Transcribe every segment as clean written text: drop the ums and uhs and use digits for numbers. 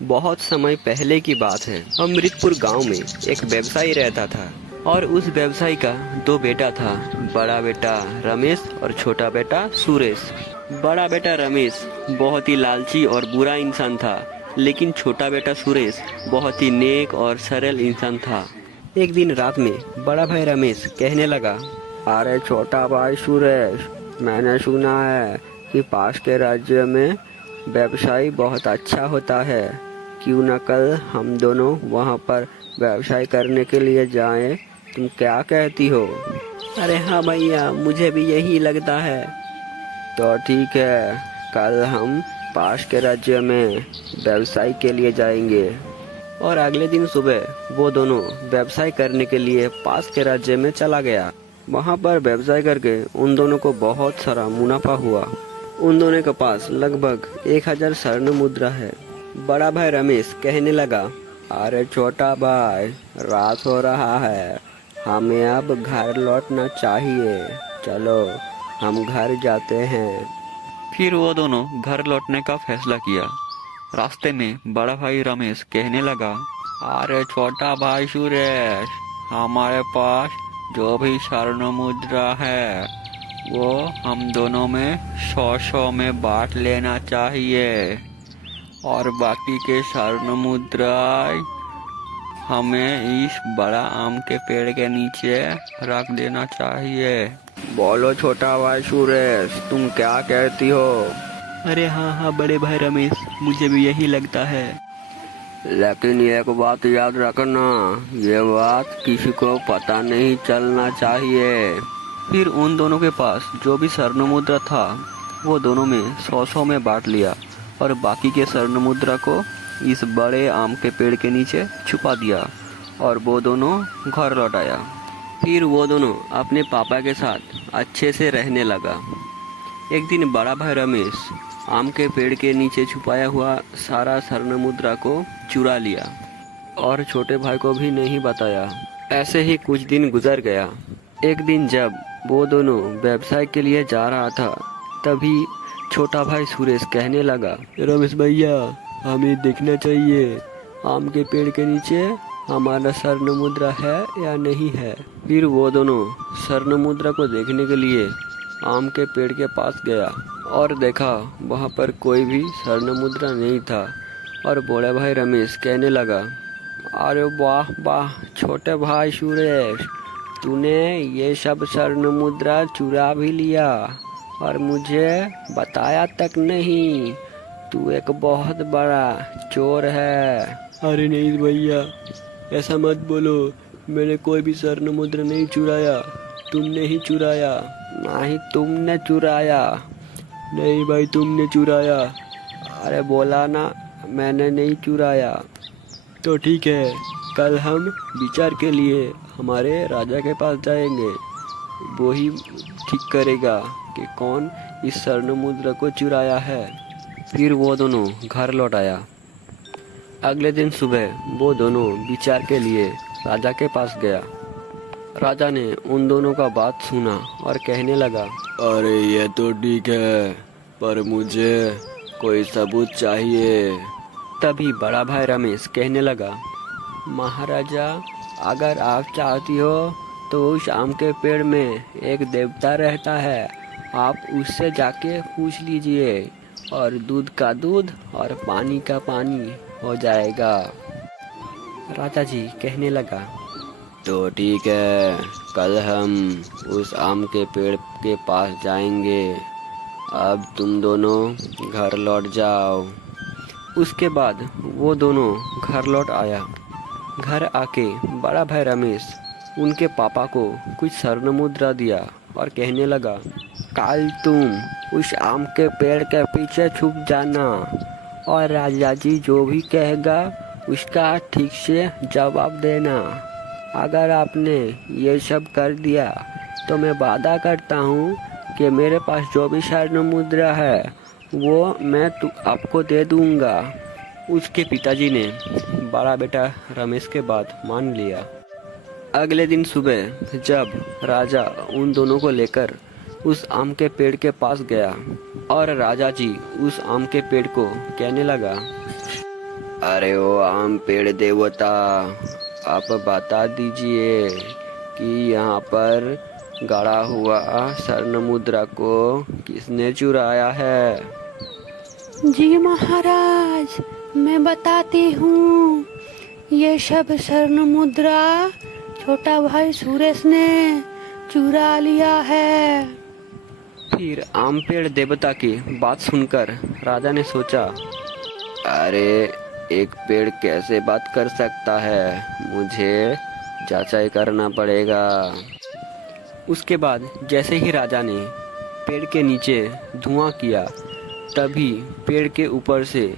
बहुत समय पहले की बात है। अमृतपुर गांव में एक व्यवसायी रहता था और उस व्यवसायी का दो बेटा था। बड़ा बेटा रमेश और छोटा बेटा सुरेश। बड़ा बेटा रमेश बहुत ही लालची और बुरा इंसान था, लेकिन छोटा बेटा सुरेश बहुत ही नेक और सरल इंसान था। एक दिन रात में बड़ा भाई रमेश कहने लगा, अरे छोटा भाई सुरेश, मैंने सुना है कि पास के राज्य में व्यवसाय बहुत अच्छा होता है। क्यों न कल हम दोनों वहाँ पर व्यवसाय करने के लिए जाएं? तुम क्या कहती हो? अरे हाँ भैया, मुझे भी यही लगता है। तो ठीक है, कल हम पास के राज्य में व्यवसाय के लिए जाएंगे। और अगले दिन सुबह वो दोनों व्यवसाय करने के लिए पास के राज्य में चला गया। वहाँ पर व्यवसाय करके उन दोनों को बहुत सारा मुनाफा हुआ। उन दोनों के पास लगभग 1000 स्वर्ण मुद्रा है। बड़ा भाई रमेश कहने लगा, अरे छोटा भाई, रात हो रहा है, हमें अब घर लौटना चाहिए। चलो हम घर जाते हैं। फिर वो दोनों घर लौटने का फैसला किया। रास्ते में बड़ा भाई रमेश कहने लगा, अरे छोटा भाई सुरेश, हमारे पास जो भी स्वर्ण मुद्रा है वो हम दोनों में 100-100 में बांट लेना चाहिए, और बाकी के स्वर्ण मुद्रा हमें इस बड़ा आम के पेड़ के नीचे रख देना चाहिए। बोलो छोटा भाई सुरेश, तुम क्या कहती हो? अरे हाँ हाँ बड़े भाई रमेश, मुझे भी यही लगता है। लेकिन एक बात याद रखना, ये बात किसी को पता नहीं चलना चाहिए। फिर उन दोनों के पास जो भी स्वर्ण मुद्रा था वो दोनों में 100-100 में बांट लिया, और बाकी के स्वर्ण मुद्रा को इस बड़े आम के पेड़ के नीचे छुपा दिया, और वो दोनों घर लौट आया। फिर वो दोनों अपने पापा के साथ अच्छे से रहने लगा। एक दिन बड़ा भाई रमेश आम के पेड़ के नीचे छुपाया हुआ सारा स्वर्ण मुद्रा को चुरा लिया और छोटे भाई को भी नहीं बताया। ऐसे ही कुछ दिन गुजर गया। एक दिन जब वो दोनों व्यवसाय के लिए जा रहा था, तभी छोटा भाई सुरेश कहने लगा, रमेश भैया, हमें देखना चाहिए आम के पेड़ के नीचे हमारा स्वर्ण मुद्रा है या नहीं है। फिर वो दोनों स्वर्ण मुद्रा को देखने के लिए आम के पेड़ के पास गया और देखा वहाँ पर कोई भी स्वर्ण मुद्रा नहीं था। और बड़े भाई रमेश कहने लगा, अरे वाह वाह छोटे भाई सुरेश, तूने ये सब स्वर्ण मुद्रा चुरा भी लिया और मुझे बताया तक नहीं। तू एक बहुत बड़ा चोर है। अरे नहीं भैया, ऐसा मत बोलो, मैंने कोई भी स्वर्ण मुद्रा नहीं चुराया, तुमने ही चुराया। नहीं, तुमने चुराया। नहीं भाई, तुमने चुराया। अरे बोला ना, मैंने नहीं चुराया। तो ठीक है, कल हम विचार के लिए हमारे राजा के पास जाएंगे। वो ही ठीक करेगा कि कौन इस स्वर्ण मुद्रा को चुराया है। फिर वो दोनों घर लौट आया। अगले दिन सुबह वो दोनों विचार के लिए राजा के पास गया। राजा ने उन दोनों का बात सुना और कहने लगा, अरे ये तो ठीक है, पर मुझे कोई सबूत चाहिए। तभी बड़ा भाई रमेश कहने लगा, महाराजा, अगर आप चाहती हो तो उस आम के पेड़ में एक देवता रहता है, आप उससे जाके पूछ लीजिए और दूध का दूध और पानी का पानी हो जाएगा। राजा जी कहने लगा, तो ठीक है, कल हम उस आम के पेड़ के पास जाएंगे। अब तुम दोनों घर लौट जाओ। उसके बाद वो दोनों घर लौट आया। घर आके बड़ा भाई रमेश उनके पापा को कुछ स्वर्ण मुद्रा दिया और कहने लगा, कल तुम उस आम के पेड़ के पीछे छुप जाना और राजा जी जो भी कहेगा उसका ठीक से जवाब देना। अगर आपने ये सब कर दिया तो मैं वादा करता हूँ कि मेरे पास जो भी स्वर्ण मुद्रा है वो मैं आपको दे दूंगा। उसके पिताजी ने बड़ा बेटा रमेश के बात मान लिया। अगले दिन सुबह जब राजा उन दोनों को लेकर उस आम के पेड़ के पास गया और राजा जी उस आम के पेड़ को कहने लगा, अरे ओ आम पेड़ देवता, आप बता दीजिए कि यहाँ पर गड़ा हुआ स्वर्ण मुद्रा को किसने चुराया है। जी महाराज, मैं बताती हूँ। ये सब स्वर्ण मुद्रा छोटा भाई सुरेश ने चुरा लिया है। फिर आम पेड़ देवता की बात सुनकर राजा ने सोचा, अरे एक पेड़ कैसे बात कर सकता है, मुझे जांचाई करना पड़ेगा। उसके बाद जैसे ही राजा ने पेड़ के नीचे धुआं किया, तभी पेड़ के ऊपर से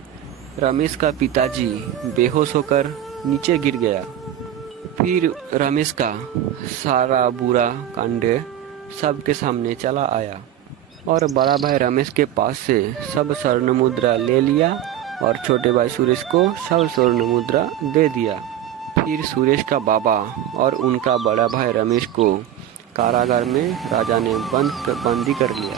रमेश का पिताजी बेहोश होकर नीचे गिर गया। फिर रमेश का सारा बुरा कांड सबके सामने चला आया और बड़ा भाई रमेश के पास से सब स्वर्ण मुद्रा ले लिया और छोटे भाई सुरेश को सब स्वर्ण मुद्रा दे दिया। फिर सुरेश का बाबा और उनका बड़ा भाई रमेश को कारागार में राजा ने बंदी कर लिया।